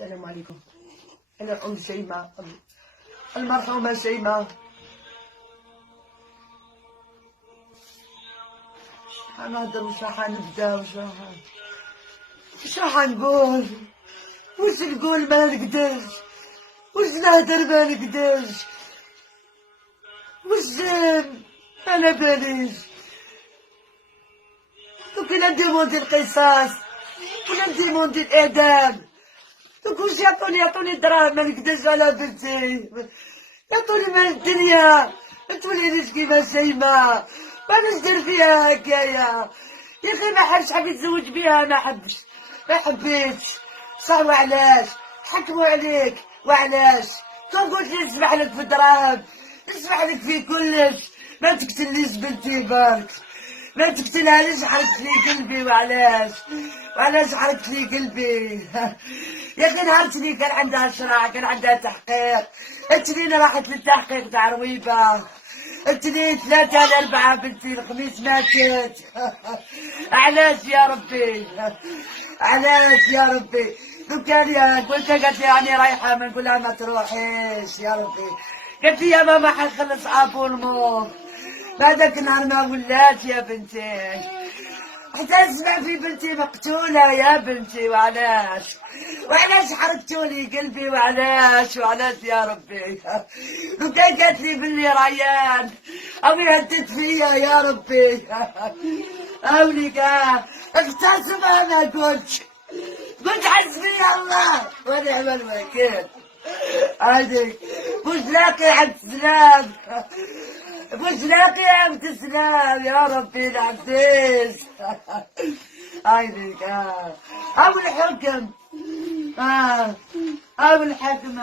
السلام عليكم. أنا أم شيماء، المرحومة شيماء. حنهضر وش حنبدا وش حنقول، وش نقول ما نقدرش، وش نهدر ما نقدرش، وش ما نباليش. دوك إلا نديموندي القصاص ولا نديموندي الإعدام. دوك واش يعطوني دراهم ما نقدرش على بنتي، يعطوني مال الدنيا ما تولينيش كيما شيماء، ما ندير فيها هكايا. يا اخي ما حبش حب يتزوج بيها، ما حبيتش. صح وعلاش حكموا عليك وعلاش؟ كون قلت لي نسمح لك في دراهم نسمح لك في كلش، ما تقتلنيش بنتي برك، ما تقتلهاليش. حرقت لي قلبي وعلاش حرقت لي قلبي. يا اخي نهارتني كان عندها شراع، كان عندها تحقيق، التنين راحت للتحقيق تاع رويبه، التنين 3 على 4 بنتي الخميس ماتت. علاش يا ربي، علاش يا ربي؟ لو كان قلت قالت لي راني رايحه، ما نقول لها ما تروحيش يا ربي. قالت لي يا ماما حنخلص ابونمون. بعدك نهار ما ولات يا بنتي، حتى نسمع في بنتي مقتولة يا بنتي. وعلاش حرقتولي قلبي، وعلاش يا ربي؟ لو كان قالت لي باللي ريان أو يهدد فيا يا ربي، أولي كاع اغتصبها. ما قلت حسبي الله ونعم الوكيل. هاديك بوزلاقي عبد السلام، بوزلاقي عبد السلام يا ربي العزيز. هايديك أو الحكم، أو الحكم.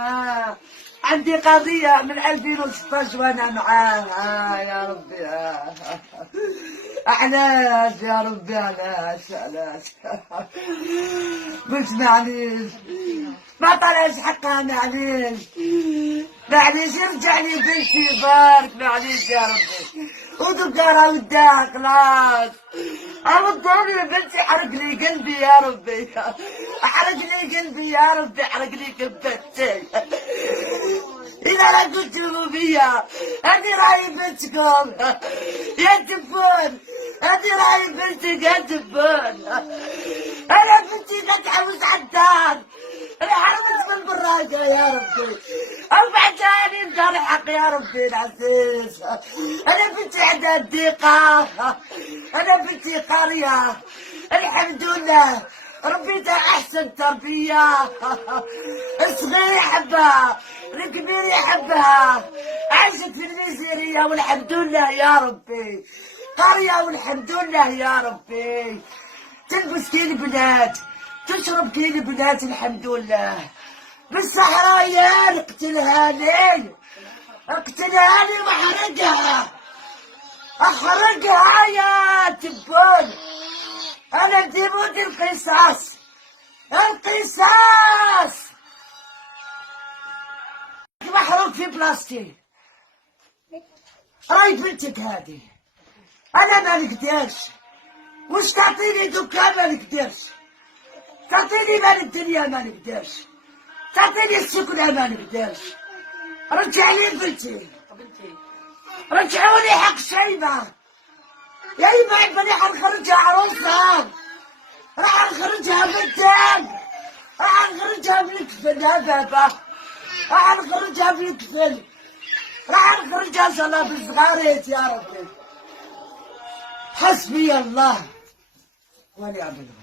عندي قضية من 2016 وأنا معاه. يا ربي علاش يا ربي، علاش قلت معليش، ما طلعش حقها. معليش يرجع لي بنتي بارك، معليش يا ربي. ودوكا راه وداها خلاص، ودوني بنتي. حرق لي قلبي يا ربي، حرق لي قلبي يا ربي، حرق لي كبتي. إذا لا قلتوا بيا هذه راهي بنتكم يا دبون، هذه راهي بنتك يا دبون. أنا بنتي تتحوس على الدار، أنا حرمت من البراقة يا ربي، أو بعداني الدار حق يا ربي العزيز. أنا بنتي عندها الضيقة، أنا بنتي قرية الحمد لله، ربيتها أحسن تربية. الصغير يحبها، الكبير يحبها، عاشت في الميزيرية والحمد لله يا ربي، قرية والحمد لله يا ربي. تلبس كي البنات، تشرب كي البنات الحمد لله. بالصحرايان اقتلها لي واحرقها، احرقها يا تبون. انا ديمود القصاص محروق في بلاستيك. راي بنتك هذه انا ما نقدرش، وش تعطيني دكان ما نقدرش، تعطيني مال الدنيا ما نقدرش، تعطيني السكنة ما نقدرش. رجع لي بنتي، رجعوني حق شيماء. يا يما بني حنخرجها عروسة، راح نخرجها بالدم، راح نخرجها بالكفل يا بابا، راح نخرجها بالكفل، راح نخرجها صلاة بالصغاريت يا ربي. حسبي الله ونعم الوكيل.